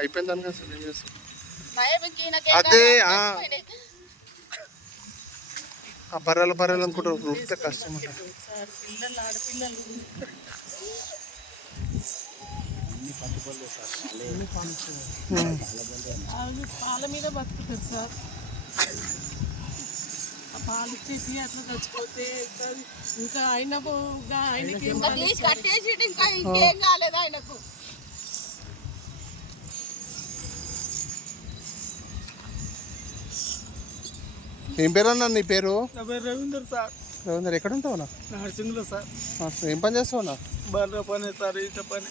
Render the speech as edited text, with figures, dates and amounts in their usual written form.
అయిపోయింది దాని అసలు ఏం చేస్తాం. అదే ఆ బర్రెలు అనుకుంటారు రూపితే కష్టం ఉంటుంది. పాల మీద బతుకుతారు సార్. ఆ పాలు ఇచ్చేసి అట్లా చచ్చిపోతే ఇంకా ఆయనకి కట్టేసి ఇంకా ఇంకేం కాలేదు ఆయనకు. ఏం పేరు అన్న నీ పేరు? నా పేరు రవీందర్ సార్. రవీందర్ ఎక్కడ ఉంటావు? నర్సింగ్లో సార్. ఏం పని చేస్తావు? బర్రె పని సార్, ఈత పని.